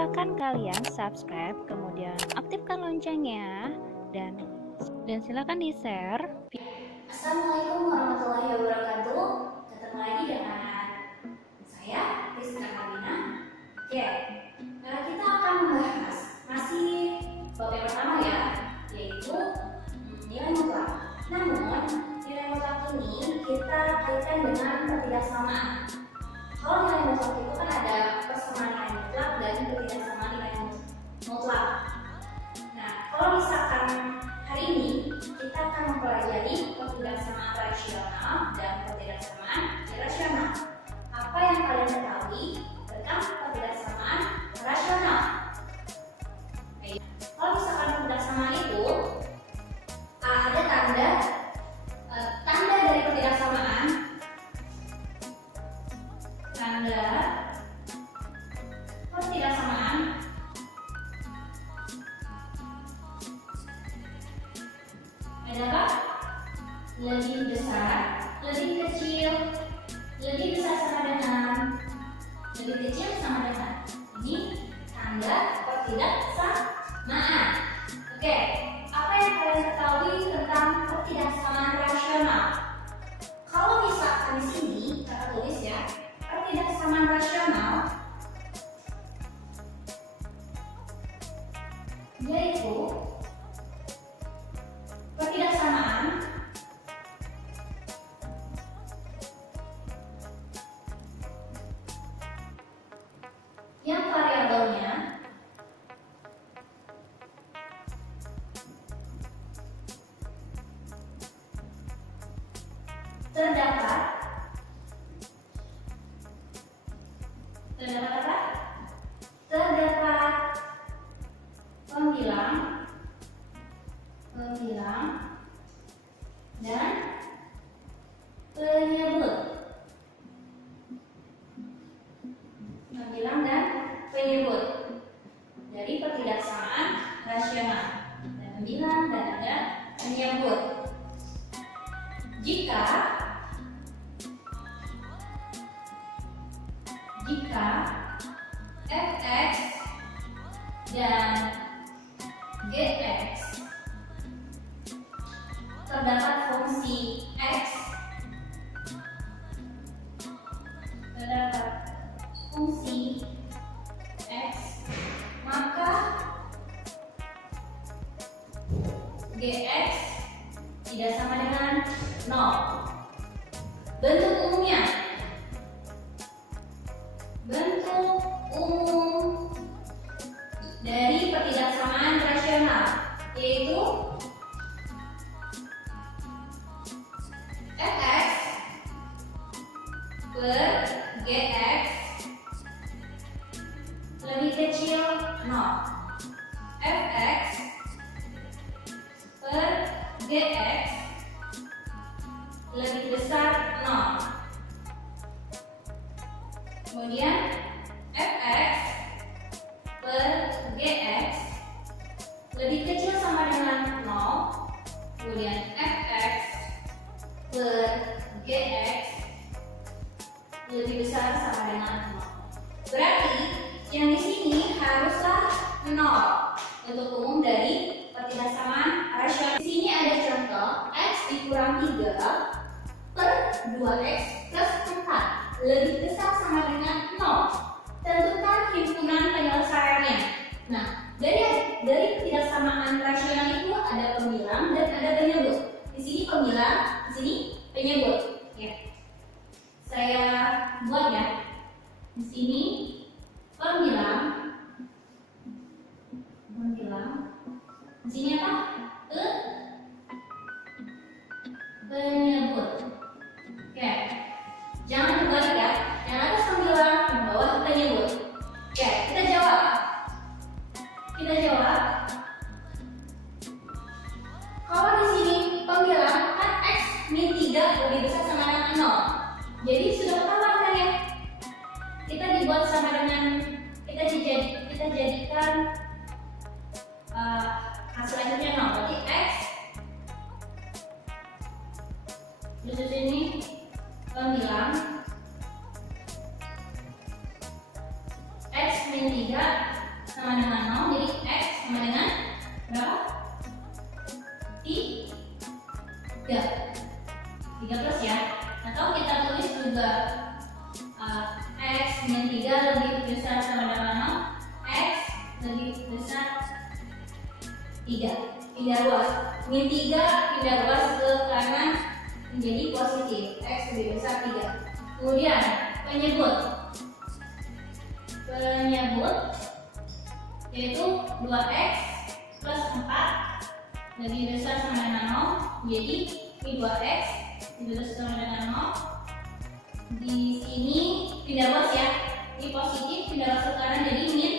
silakan kalian subscribe, kemudian aktifkan loncengnya, dan silakan di-share. Assalamualaikum warahmatullahi wabarakatuh. Ketemu lagi dengan saya, Rizka Karina. Oke, kita akan membahas masih bab yang pertama ya, yaitu nilai mutlak. Namun, nilai mutlak ini kita kaitkan dengan ketidaksamaan. Kalau nilai mutlak itu kan ada persamaan nilai mutlak dan ketidaksamaan nilai mutlak. Nah, kalau misalkan hari ini kita akan mempelajari ketidaksamaan rasional dan ketidaksamaan irasional. Apa yang kalian ketahui tentang ketidaksamaan rasional? Kalau misalkan ketidaksamaan itu ada tanda dari ketidaksamaan. Tanda ketidaksamaan adalah lebih besar, lebih kecil, lebih besar sama dengan, lebih kecil sama dengan. Ini tanda ketidaksamaan. Oke, apa yang kalian ketahui tentang ketidaksamaan rasional? Kalau misalkan di sini kita tulis ya, ketidaksamaan rasional yaitu ketidaksamaan yang variabelnya terdapat apa? Terdapat pembilang dan penyebut. Pembilang dan penyebut dari ketidaksamaan rasional. Ada pembilang dan ada penyebut. Jika fx dan gx terdapat fungsi x, maka gx tidak sama dengan 0. Bentuk umum dari ketidaksamaan rasional yaitu fx per gx lebih kecil 0. Fx per gx lebih besar 0. Kemudian fx per gx lebih kecil sama dengan 0. Kemudian fx per gx lebih besar sama dengan 0. Berarti yang di sini haruslah 0 untuk umum dari ketidaksamaan rasional. Di sini ada contoh x dikurang 3 per 2x plus 4 lebih besar sama dengan 0. Tentukan himpunan penyelesaiannya. Nah, dari ketidaksamaan rasional itu ada pembilang dan ada penyebut. Di sini pembilang, di sini penyebut. Ya. Saya buat ya. Di sini pembilang. Di sini apa? Penyebut. Oke. Jangan terbalik ya. Yang atas pembilang, yang bawah penyebut. Oke, kita jawab. Kalau di sini pembilang kan x min 3 lebih besar sama dengan 0. Jadi sudah ketahuan kan ya? Kita dibuat sama dengan kita jadikan hasil akhirnya 0. Berarti x terus di sini pembilang x min 3 sama dengan 0, jadi X sama dengan berapa? 3 plus ya. Atau kita tulis juga X min 3 lebih besar sama dengan 0, X lebih besar 3. Pindah ruas, min 3 pindah ruas ke kanan menjadi positif, X lebih besar 3. Kemudian penyebut yaitu 2x plus 4 lebih besar sama dengan 0, jadi ini 2x lebih besar sama dengan 0. Di sini pindah ruas ya, ini positif pindah ruas ke kanan jadi min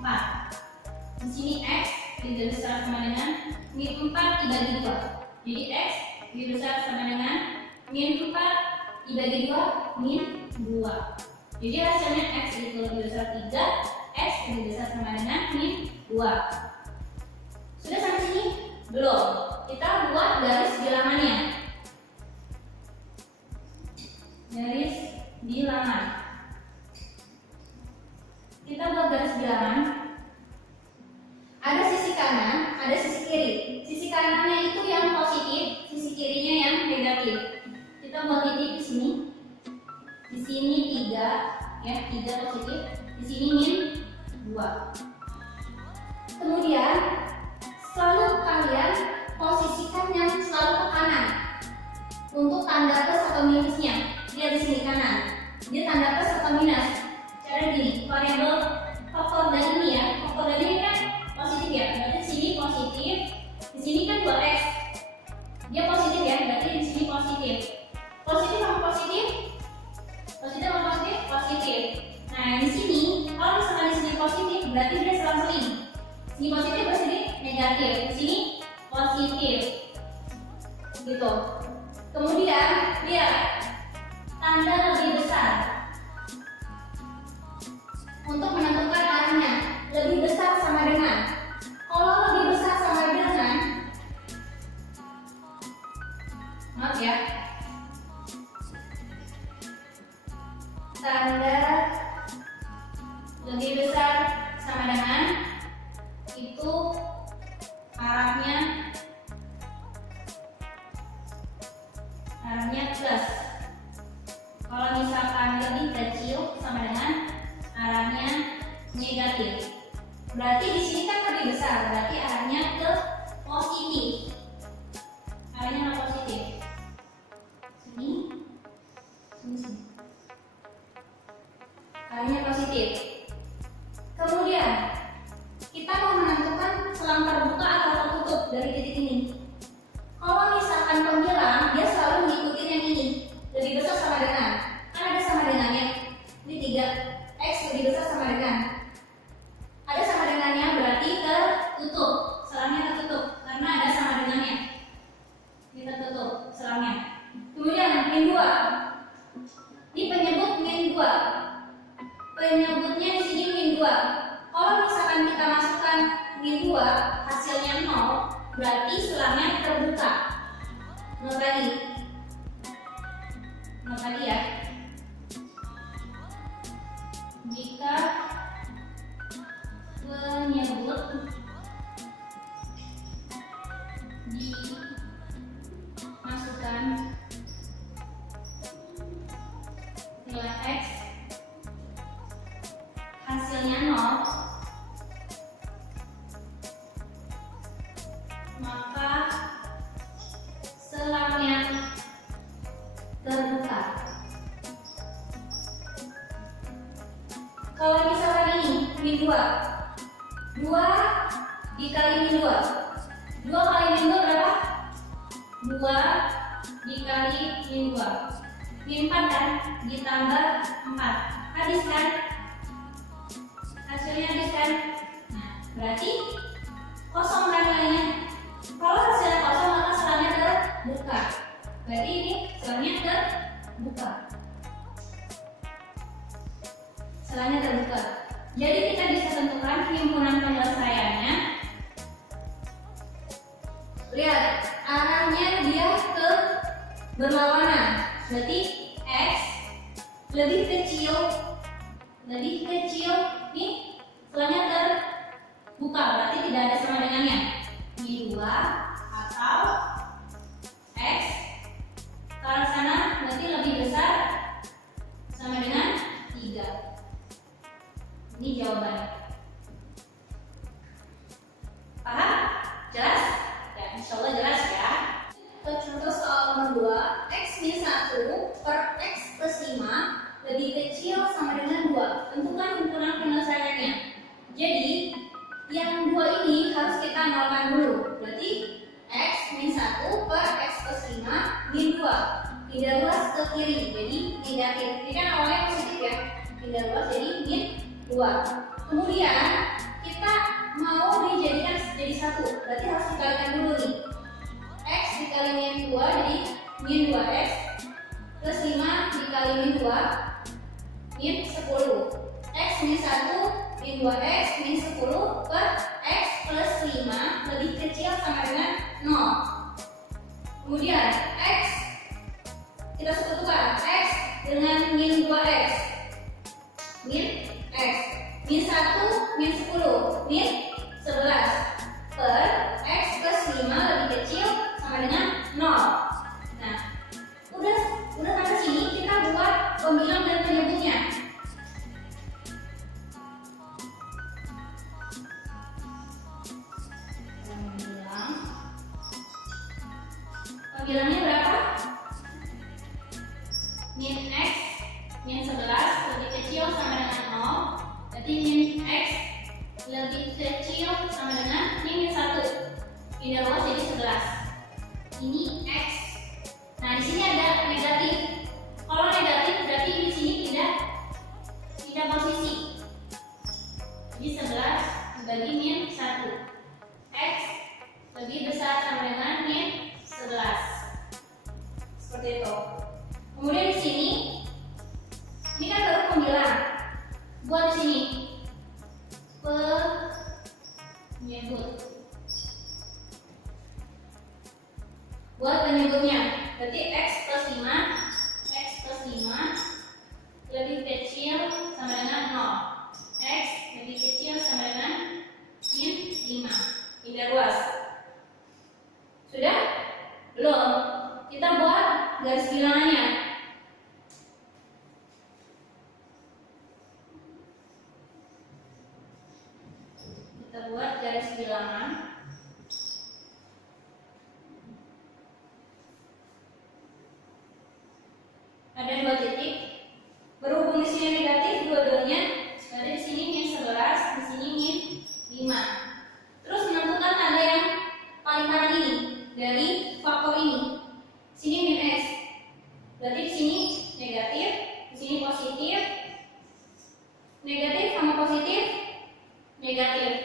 4. Di sini x lebih besar sama dengan min 4 dibagi 2, jadi x lebih besar sama dengan min 4 dibagi 2, min 2. Jadi hasilnya x itu lebih besar 3, x lebih besar sama dengan min 2. Sudah sampai sini? Belum. Kita buat garis bilangannya. Garis bilangan. Kita buat garis bilangan. Ada sisi kanan, ada sisi kiri. Sisi kanannya itu yang positif, sisi kirinya yang negatif. Kita buat titik di sini. Di sini 3, ya 3 positif. Di sini min 2. Kemudian selalu kalian posisikan yang selalu ke kanan untuk tanda plus atau minusnya. Lihat di sini kanan, dia tanda plus atau minus. Cara gini, variabel faktor dari ini ya, faktor dari ini kan positif ya, berarti di sini positif, di sini kan 2x, dia positif ya, berarti di sini positif. Positif sama positif, positif sama positif, positif. Nah di sini, kalau misalkan di sini positif, berarti dia selang-seling. Sini positif, berarti sini negatif. Di sini positif, gitu. Kemudian lihat tanda lebih besar untuk menentukan arahnya. Lebih besar sama dengan. Kalau lebih besar sama dengan, maaf ya, tanda lebih besar sama dengan itu arahnya plus. Kalau misalkan lebih kecil sama dengan arahnya negatif. Berarti di sini kan lebih besar, berarti arahnya ke positif. Arahnya ke positif. Sini, sini. Arahnya positif. Kemudian kita mau menentukan selang terbuka atau tertutup dari titik ini. Kalau misalkan pembilang, dia selalu mengikuti yang ini. Lebih besar sama dengan, kan ada sama dengannya. Ini 3, x lebih besar sama dengan. Ada sama dengannya berarti tertutup, selangnya tertutup karena ada sama dengannya. Ini tertutup selangnya. Kemudian min 2. Ini penyebut min 2. Penyebutnya di sini min 2. Kalau misalkan kita masukkan min 2, hasilnya 0, berarti selangnya terbuka. 0 tadi. 0 tadi ya. Jika penyebut dimasukkan nilai x hasilnya 0, maka selangnya terbuka. Kalau misalkan ini min 2 dikali min 2 kali min 2 berapa? 2 dikali min 2 min 4 kan? Ditambah 4 habis kan? Hasilnya habis kan? Nah berarti kosong kan nilainya. Kalau hasilnya kosong maka selangnya terbuka. Berarti ini selangnya terbuka. Selangnya terbuka. Jadi kita bisa tentukan himpunan penyelesaiannya. Lihat arahnya dia ke berlawanan. Berarti x lebih kecil nih selangnya dengannya min 2 atau X ke arah sana berarti lebih besar sama dengan 3. Ini jawabannya. Paham? Jelas? Ya, insya Allah jelas ya. Contoh soal nomor 2, X min 1 per X plus 5 lebih kecil sama dengan 2. Tentukan himpunan penyelesaiannya. Jadi, yang 2 ini harus kita nolkan dulu. Berarti X min 1 per X plus 5 min 2. Pindah luas ke kiri, jadi negatif. Ini kan awalnya positif ya. Pindah luas jadi min 2. Kemudian, kita mau dijadikan jadi 1. Berarti harus dikalikan dulu nih. X dikali min 2 jadi min 2X plus 5 dikali min 2 min 10. X min 1 min 2X min 10 per X plus 5 lebih kecil sama dengan 0. Kemudian X kita sekutukan X dengan min 2X min X min 1 min 10 min 11 per X plus 5 lebih kecil sama dengan 0. Nah, udah sampai sini kita buat pembilang dan penyebutnya. Pembilangnya berapa? Min X min 11 lebih kecil sama dengan 0. Berarti min X lebih kecil sama dengan min 1. Pindah luas jadi 11. Ini X. Nah, di sini ada negatif. Kalau negatif berarti di sini pindah posisi. Jadi 11 bagi min 1. X lebih besar sama dengan min 11. Seperti itu. Kemudian di sini ini kan baru pembilang. Buat di sini penyebut. Buat penyebutnya, berarti X plus 5 lebih kecil sama dengan 0. X lebih kecil sama dengan min 5. Pindah luas. Sudah? Belum. Kita buat garis bilangannya. Kita buat garis bilangan. Ada 2 titik. Berhubung di sini negatif dua-duanya, berarti di sini min 11, di sini min 5. Terus menentukan tanda yang paling kanan ini dari faktor ini. Sini min X. Berarti di sini negatif, di sini positif. Negatif sama positif, negatif.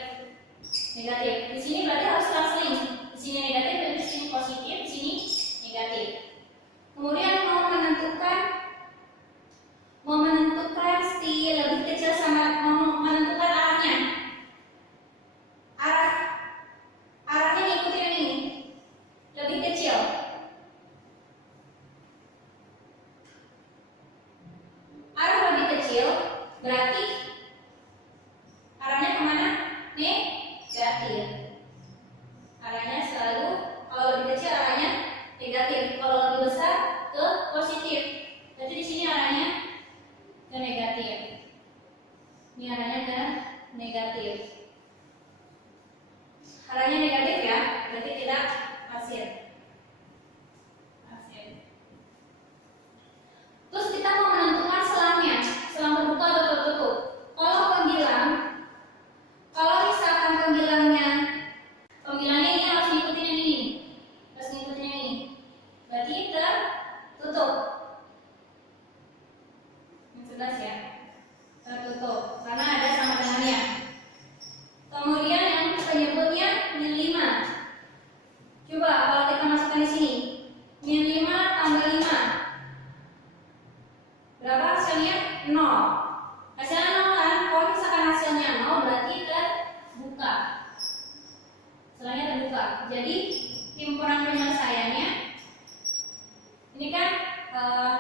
Negatif. Di sini berarti harus seling. Di sini negatif, dan di sini positif, di sini negatif. Kemudian mau menentukan si lebih kecil sama mau menentukan arahnya. Arahnya ngikutin yang ini. Lebih kecil. Arah lebih kecil berarti arahnya kemana? Negatif. Arahnya selalu kalau lebih kecil arahnya negatif. Kalau lebih besar ke positif. Berarti di sini arahnya ke negatif. Ini arahnya ke negatif. Arahnya negatif ya, berarti tidak pasir. Terus kita mau menentukan selangnya, selang terbuka atau tertutup. Kalau misalkan pembilangnya ini harus ngikutin yang ini, berarti tertutup. Yang 11 ya, tertutup karena ada sama dengannya. Kemudian yang penyebutnya min 5. Coba kalau kita masukkan di sini, min 5 tambah 5. Berapa hasilnya? 0. Hasilnya 0 kan? Kalau misalkan hasilnya 0 berarti terbuka. Selangnya terbuka. Jadi himpunan penyelesaiannya ini kan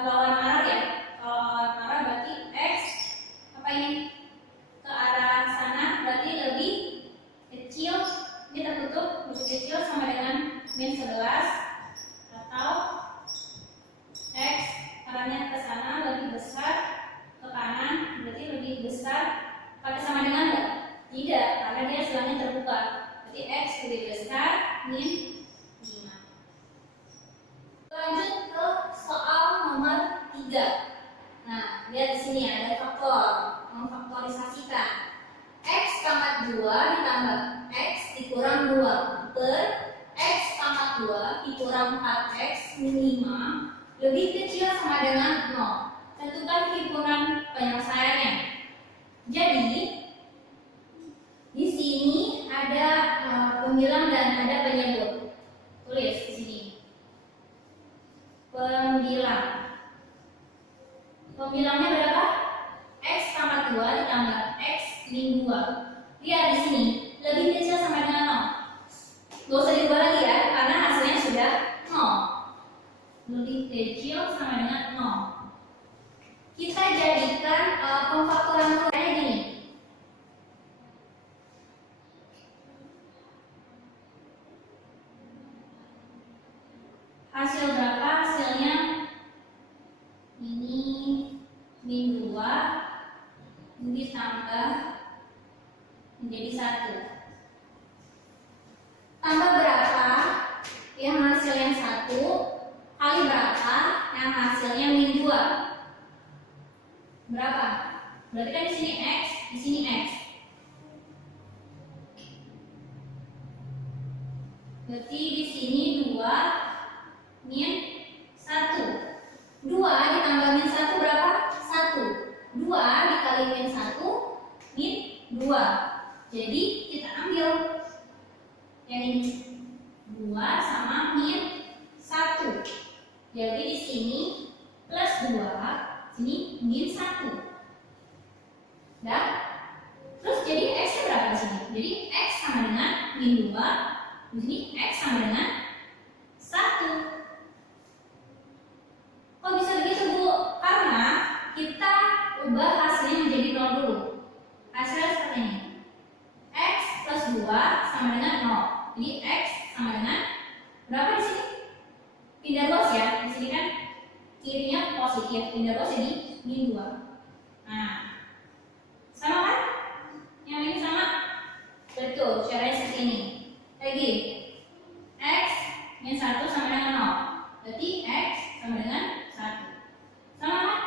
lawan arah ya. Kalau lawan arah berarti X ini ke arah sana berarti lebih kecil. Ini tertutup Tidak, karena dia silangnya terbuka. Berarti X lebih besar min 5. Lanjut ke soal nomor 3. Nah, lihat di sini ada faktor, memfaktorisasikan. X pangkat 2 ditambah X dikurang 2 per X pangkat 2 dikurang 4X min 5 lebih kecil sama dengan 0. Tentukan himpunan penyelesaiannya. Jadi, di sini ada pembilang dan ada penyebut. Tulis di sini. Pembilang. Pembilangnya berapa? X pangkat 2 ditambah X min 2. Lihat di sini, lebih kecil sama dengan 0. Gak usah diubah lagi ya, karena hasilnya sudah 0. Lebih kecil sama dengan 0. Kita jadikan pemfaktoran kayak gini. Hasil berapa? Hasilnya ini min 2 ditambah menjadi 1. Tambah berapa? Yang hasilnya 1 kali berapa? Yang hasilnya min 2. Berapa? Berarti kan di sini X, di sini X. Berarti di sini 2 min 1. 2 ditambah min 1 berapa? 1. 2 dikali min 1 min 2. Jadi kita ambil yang ini 2 sama min 1. Jadi di sini plus 2, sini min 1. Dan terus jadi X nya berapa di sini? Jadi X sama dengan min 2. Di sini X sama dengan 1. Kok bisa begitu, Bu? Karena kita ubah hasilnya menjadi 0 dulu. Hasilnya seperti ini. X plus 2 sama dengan 0. Jadi X sama dengan berapa di sini? Pindah luas ya. Di sini kan kirinya positif. Pindah luas jadi min 2. Nah, sama kan? Yang ini sama? Betul, caranya seperti ini. Lagi. X min 1 sama dengan 0. Berarti X sama dengan 1. Sama kan?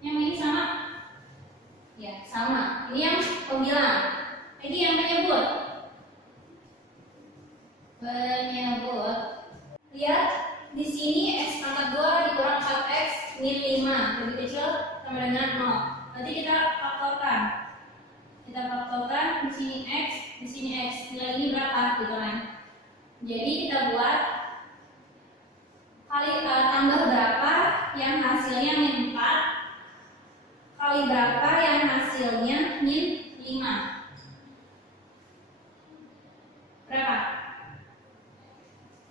Yang ini sama? Ya, sama. Ini yang pembilang. Lagi yang penyebut. Penyebut. Lihat, di sini X pangkat 2 dikurang 4X min 5. Lebih kecil sama dengan 0. Nanti kita faktorkan. Kita faktorkan di sini X, di sini X. Nilai ini berapa? Gitu kan. Jadi kita buat kali tambah berapa yang hasilnya min 4 kali berapa yang hasilnya min 5. Berapa?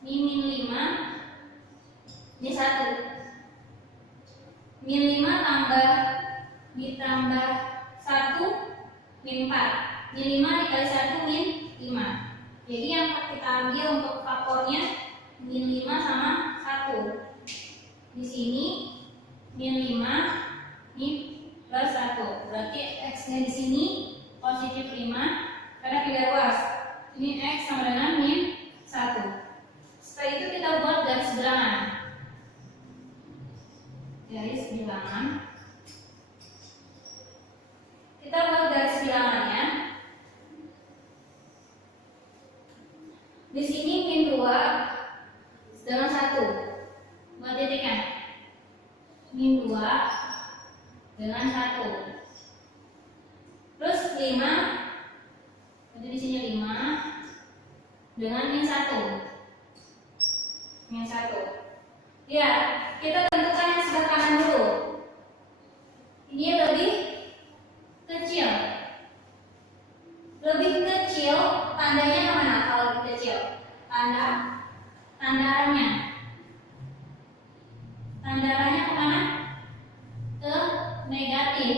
Min 5 ini 1. Min 5 tambah ditambah 1 min 4. Min 5 dikali 1 min 5. Jadi yang kita ambil untuk faktornya min 5 sama 1. Di sini min 5 min plus 1. Berarti X-nya di sini positif 5 karena pindah luas. Ini X sama dengan min 1. Setelah itu kita buat garis bilangan. Garis bilangan. Kita buat garis bilangannya. Di sini min 2 dengan 1. Buat titiknya. Min 2 dengan 1. Terus 5. Jadi di sini 5 dengan min 1. Min 1. Ya, kita tentukan yang sebelah kanan dulu. Ini lebih kecil. Lebih kecil, tandanya kemana kalau lebih kecil? Tanda arahnya. Tanda arahnya kemana? Ke negatif.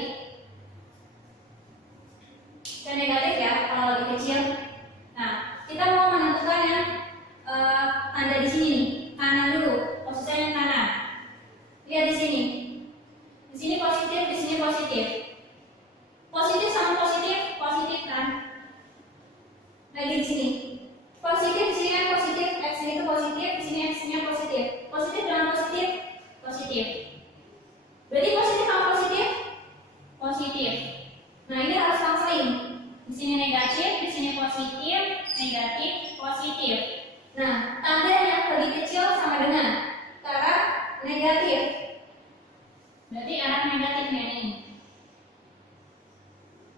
Ke negatif ya, kalau lebih kecil. Nah, kita mau menentukan yang tanda di sini nih, kanan dulu, posisinya kanan. Lihat di sini. Di sini positif, di sini positif. Positif sama positif, positif kan? Di sini negatif, di sini positif, negatif, positif. Nah, tandanya lebih kecil sama dengan ke arah negatif. Berarti arah negatifnya nih.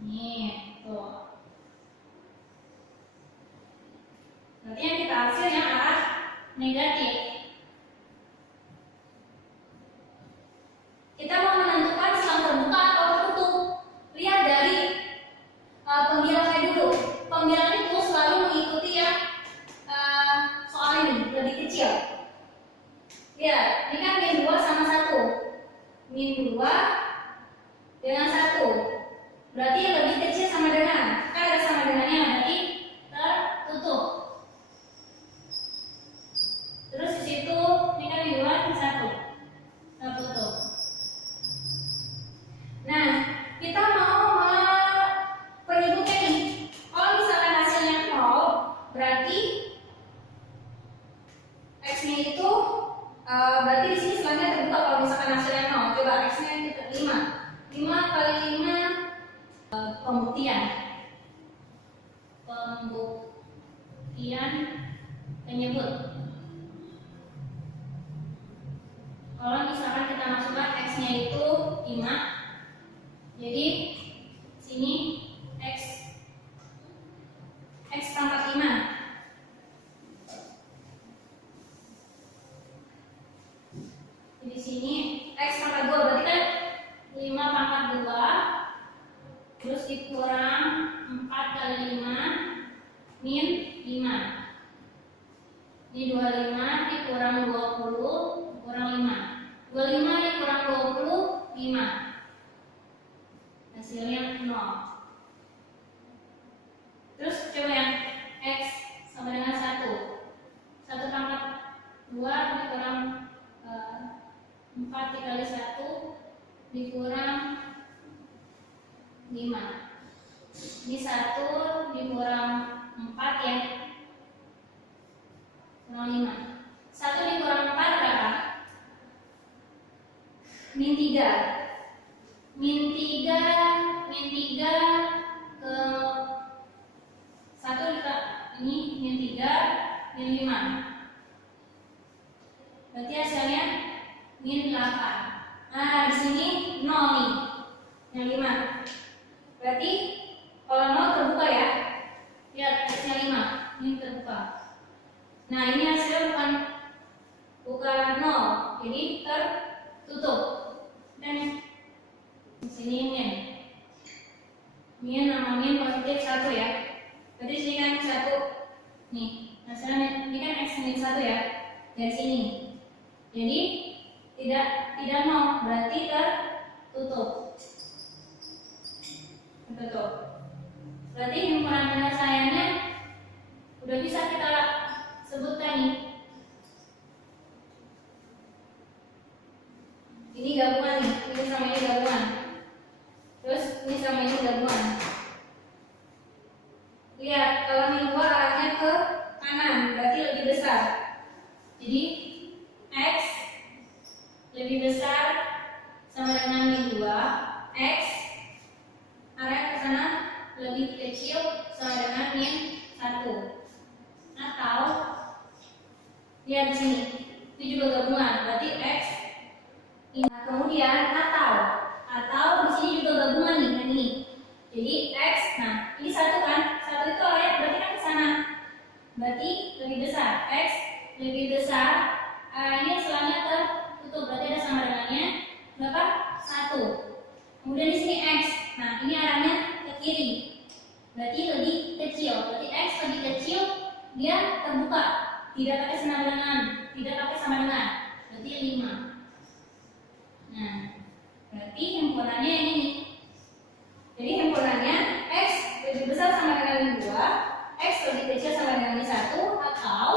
Nih, tuh. Berarti yang kita hasil yang arah negatif. Kita mau menentukan selang terbuka atau tertutup. Lihat dari pembilangnya dulu. Pembilang itu selalu mengikuti yang soal ini lebih kecil. Lihat, ini kan min 2 sama 1. Min 2 dengan 1. Berarti lebih kecil sama dengan. Kan ada sama dengannya, berarti tertutup. Terus di situ ini kan min 2 min 1. Tertutup. Nah, kita mau penyebutnya nih. Kalau misalkan hasilnya 0, berarti X-nya itu berarti di sini selangnya terbuka kalau misalkan hasilnya 0. Coba X-nya kita 5. 5 kali 5 pembuktian. Pembuktian penyebut. Kalau misalkan kita masukkan X-nya itu 5, jadi sini X pangkat 5. Di sini X pangkat 2 berarti kan 5 pangkat 2 terus dikurang 4 kali 5 min 5. Ini 25 dikurang 20 kurang 5. 25 dikurang 20 5. Hasilnya 0. Terus coba yang X sama dengan 1. 1 pangkat 2 dikurang 4 dikali 1 dikurang 5. Ini 1 dikurang 4 ya. Kurang 5. 1 dikurang 4 berapa? Min 3. Min 3 ke 1 ini min 3 min 5. Berarti hasilnya min 8. Nah, di sini 0 nih. Yang 5. Berarti kalau 0 terbuka ya. Lihat X-nya 5. Ini terbuka. Nah, ini hasil bukan 0. Jadi tertutup. Dan di sini min. Min sama min positif 1 ya. Berarti sini kan 1. Nih, hasilnya ini kan X min 1 ya. Dari sini. Jadi tidak 0, berarti tertutup. Tertutup. Berarti himpunan penyelesaiannya udah bisa kita sebutkan nih. Ini gabungan nih, ini sama ini gabungan. Terus ini sama ini gabungan. Lihat, kalau min 2 arahnya ke kanan, berarti lebih besar. Jadi X lebih besar sama dengan min 2. X arah ke sana lebih kecil sama dengan min 1. Atau lihat di sini, ini juga gabungan, berarti X ini. Kemudian atau di sini juga gabungan nih kan ini. Jadi X, nah ini 1 kan, 1 itu arahnya berarti kan ke sana. Berarti lebih besar. X lebih besar. Ini selangnya tertutup, berarti ada sama dengannya berapa? 1. Kemudian di sini X. Nah, ini arahnya ke kiri. Berarti lebih kecil. Berarti X lebih kecil, dia terbuka. Tidak pakai sama dengan, tidak pakai sama dengan. Berarti 5. Nah, berarti himpunannya ini nih. Jadi himpunannya X lebih besar sama dengan min 2, X lebih kecil sama dengan min 1, atau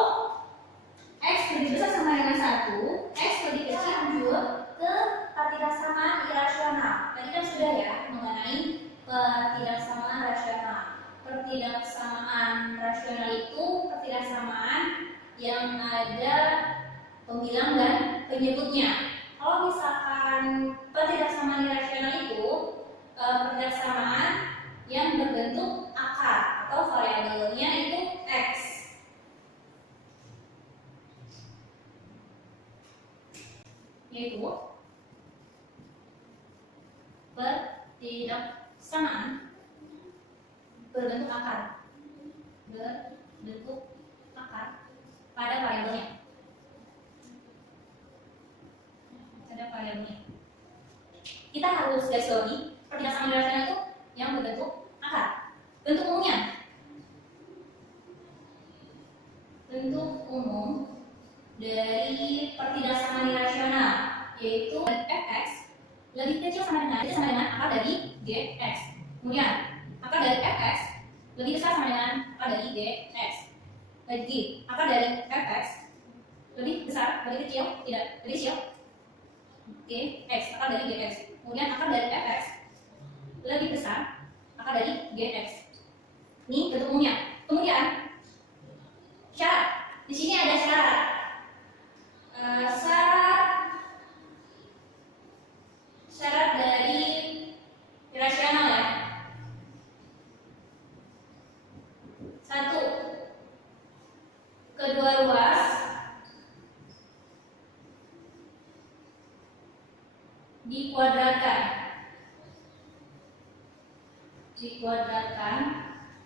X lebih besar sama dengan 1, X lebih kecil lanjut ke ketidaksamaan irasional. Tadi kan sudah ya mengenai ketidaksamaan rasional. Ketidaksamaan rasional itu ketidaksamaan yang ada pembilang dan penyebutnya. Kalau misalkan ketidaksamaan irasional itu ketidaksamaan yang berbentuk yaitu pertidaksamaan berbentuk akar pada variabelnya. Kita harus garis bawahi pertidaksamaan nilai rasional itu yang berbentuk akar. Bentuk umum dari pertidaksamaan nilai rasional yaitu fx lebih kecil sama dengan akar dari gx. Kemudian akar dari fx lebih besar sama dengan akar dari gx. Lagi akar dari fx lebih besar, lebih kecil, tidak lebih kecil gx, akar dari gx. Kemudian akar dari fx lebih besar akar dari gx. Ini bentuk umumnya. Kemudian syarat. Di sini ada syarat. Syarat dari irasional ya. 1. Kedua ruas dikuadratkan.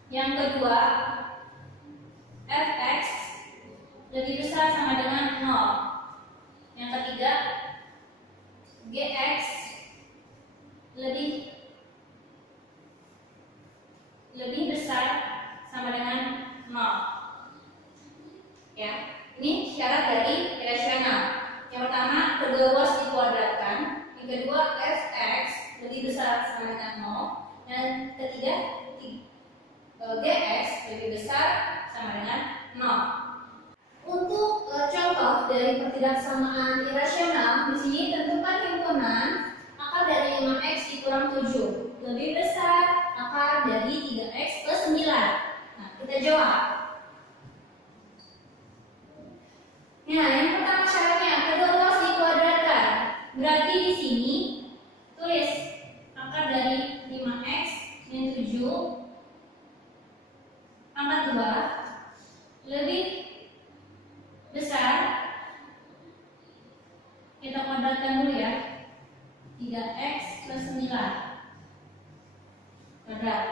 Yang kedua, fx lebih besar sama dengan 0. Yang ketiga, gx lebih besar sama dengan 0. Ya, ini syarat dari irasional. Yang pertama, kedua ruas dikuadratkan. Yang kedua, fx lebih besar sama dengan 0. Dan ketiga, gx lebih besar sama dengan 0. Untuk contoh dari pertidaksamaan irasional, di sini tentukan himpunan akar dari 5x dikurang 7 lebih besar akar dari 3x plus 9. Nah, kita jawab. Nah, yang pertama syaratnya kedua ruas dikuadratkan. Berarti di sini tulis akar dari 5x min 7 pangkat 2 lebih besar, kita kuadratkan dulu ya, 3x plus 9 kuadrat.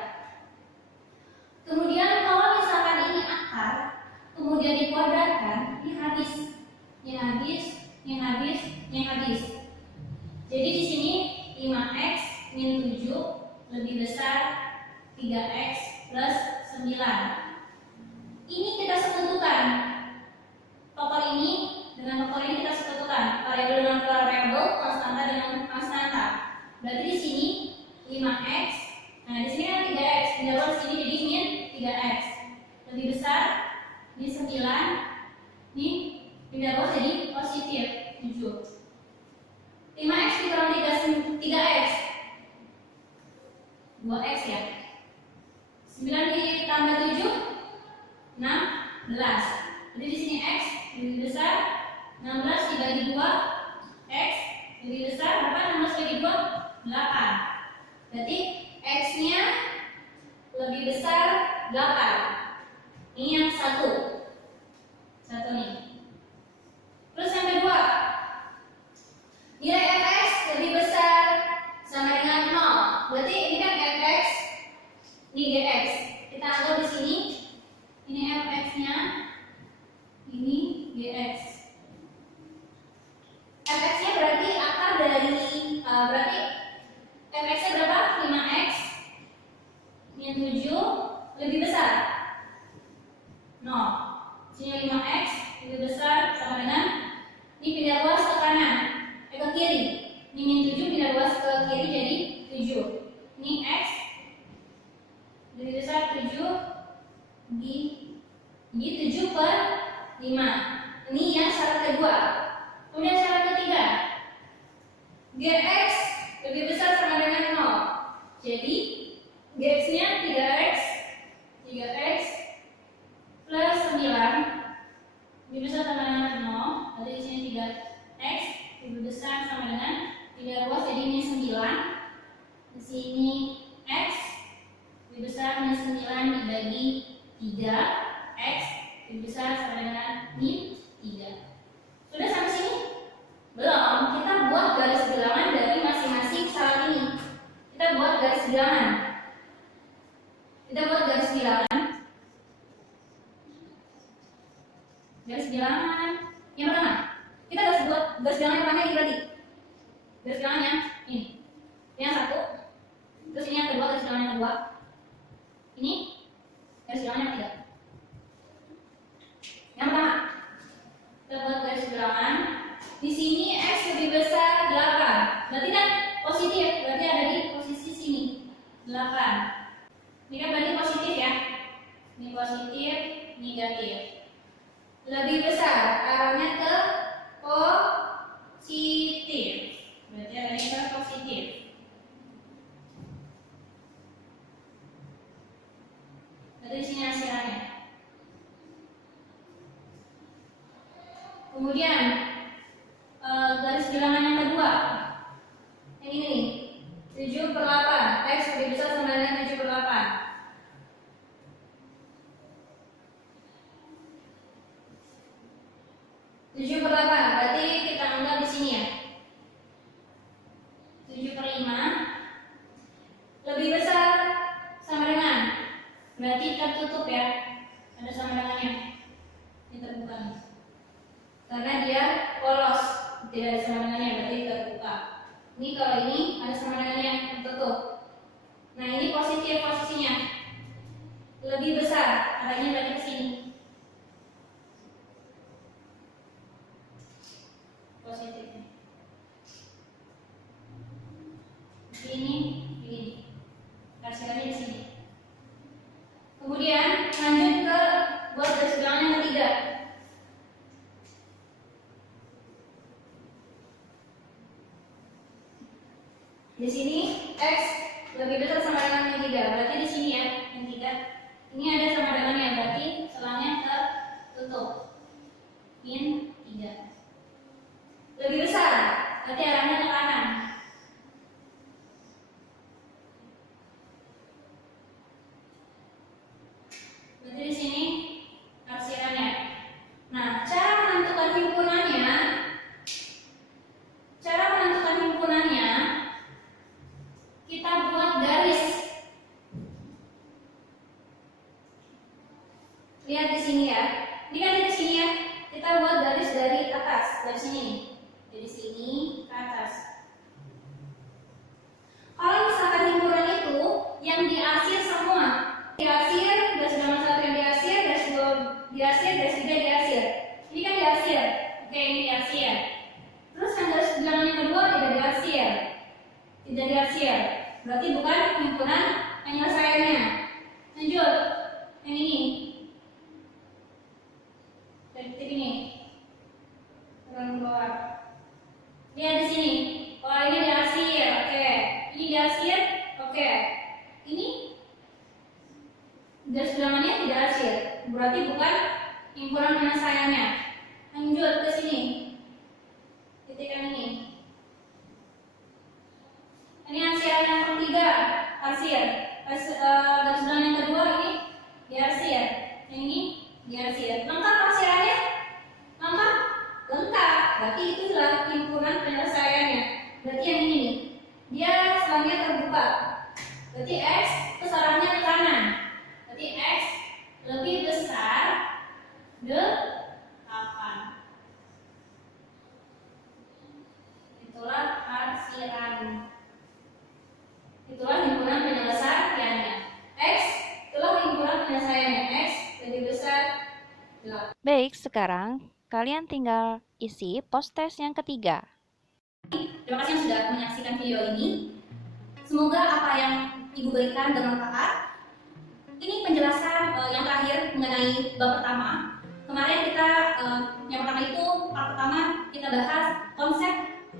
Kemudian kalau misalkan ini akar kemudian dikuadratkan, ini habis. Jadi di sini 5x min 7 lebih besar 3x plus 9. Ini kita sekutukan. Faktor ini dengan faktor ini kita sekutukan. Variabel dengan variabel, konstanta dengan konstanta. Berarti di sini 5x. Nah, di sini kan 3x. Pindah di sini jadi min 3x. Lebih besar min 9. Ini pindah jadi positif 7. 5x dikurang 3x. 2x ya. 9 ditambah 7 16. Jadi di sini x lebih besar 16 dibagi 2 x lebih besar berapa? 16 dibagi 2 8. Berarti x nya lebih besar 8. Ini yang satu nih. Terus yang kedua, nilai fx lebih besar sama dengan 0. Berarti ini kan fx, ini gx. Kita anggap di sini ini fx nya, ini gx. Fx nya berarti akar dari berarti fx nya berapa? 5x min 7 lebih besar 0. Sini 5x lebih besar sama dengan ini pindah ruas ke kanan, ke kiri. Ini min 7 pindah ruas ke kiri jadi 7. Ini x lebih besar 7 ini 7 per 5. Ini yang syarat kedua. Kemudian syarat ketiga, gx lebih besar sama dengan 0. Jadi gx nya 3x plus 9 lebih besar sama dengan 0. Berarti di sini 3x lebih besar sama dengan 3 ruas jadi min 9. Di sini x lebih besar min 9 dibagi 3, x lebih besar sama dengan min 3. Sudah sampai sini? Belum. Kita bilangan. Kita buat garis bilangan. Garis bilangan yang pertama. Kita buat garis bilangan yang pertama ini berarti. Garis bilangannya ini. Yang satu. Terus ini yang kedua, garis bilangan yang kedua. Ini garis bilangan yang ketiga. Yang pertama, kita buat garis bilangan. Di sini X lebih besar 8. Berarti kan positif, berarti ada di posisi sini 8. Ini kan berarti positif ya. Ini positif, negatif. Lebih besar, arahnya ke positif. Berarti arahnya ke positif. Berarti di sini hasilnya. Kemudian garis bilangan yang kedua, yang ini nih, 7/8. X lebih besar sama dengan 7/8. 7/8, berarti kita anggap di sini ya. 7/5 lebih besar sama dengan, berarti tertutup ya, ada sama dengannya. Ini terbuka nih. Karena dia polos, tidak ada sama dengannya, berarti terbuka. Ini kalau ini ada sama dengannya, tertutup. Nah ini positif posisinya, lebih besar, arahnya berarti ke sini. Positifnya. Ini. Hasilnya di sini. Kemudian lanjut ke buat garis bilangan yang ketiga. Di sini X lebih besar sama dengan yang 3, berarti di sini ya, yang 3. Ini ada sama dengannya, berarti selangnya tertutup. Min 3. Lebih besar, berarti arahnya ke kanan. Berarti di sini arsirannya. Nah, cara menentukan himpunannya, kita buat garis. Lihat di sini ya. Ini kan di sini ya. Kita buat garis dari atas, dari sini. Dari sini ke atas. Kalau misalkan himpunan itu yang diarsir semua, diarsir, garis bilangan 1 yang diarsir, garis 2 diarsir, garis 3 diarsir. Ini kan diarsir. Oke, ini diarsir. Terus yang garis bilangan yang kedua tidak diarsir. Tidak diarsir. Berarti bukan himpunan penyelesaiannya. Lanjut. Yang ini. Titik ini. Turun keluar. Lihat di sini. Oh, ini diarsir. Oke. Ini diarsir. Oke. Ini garis bilangannya tidak arsir. Berarti bukan himpunan penyelesaiannya. Lanjut ke sini. Titik yang ini. Ini arsiran yang ketiga, arsir. Garis bilangan yang kedua ini diarsir. Yang ini diarsir. Lengkap arsirannya? Lengkap? Lengkap. Berarti itulah himpunan penyelesaiannya. Berarti yang ini nih, dia selangnya terbuka. Berarti X terus arahnya ke kanan. Berarti X lebih besar 8. Itulah arsiran. Itulah himpunan penyelesaiannya. X itulah himpunan penyelesaiannya. X lebih besar 8. Baik, sekarang kalian tinggal isi post test yang ketiga. Terima kasih yang sudah menyaksikan video ini. Semoga apa yang Ibu berikan bermanfaat. Ini penjelasan yang terakhir mengenai bab pertama. Kemarin kita yang pertama itu part pertama kita bahas konsep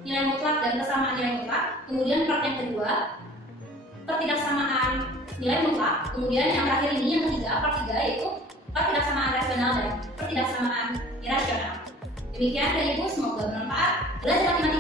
nilai mutlak dan persamaan nilai mutlak. Kemudian part yang kedua pertidaksamaan nilai mutlak. Kemudian yang terakhir ini yang ketiga part 3 yaitu pertidaksamaan rasional dan pertidaksamaan irasional. Demikian dari Ibu, semoga bermanfaat. Belajar matematika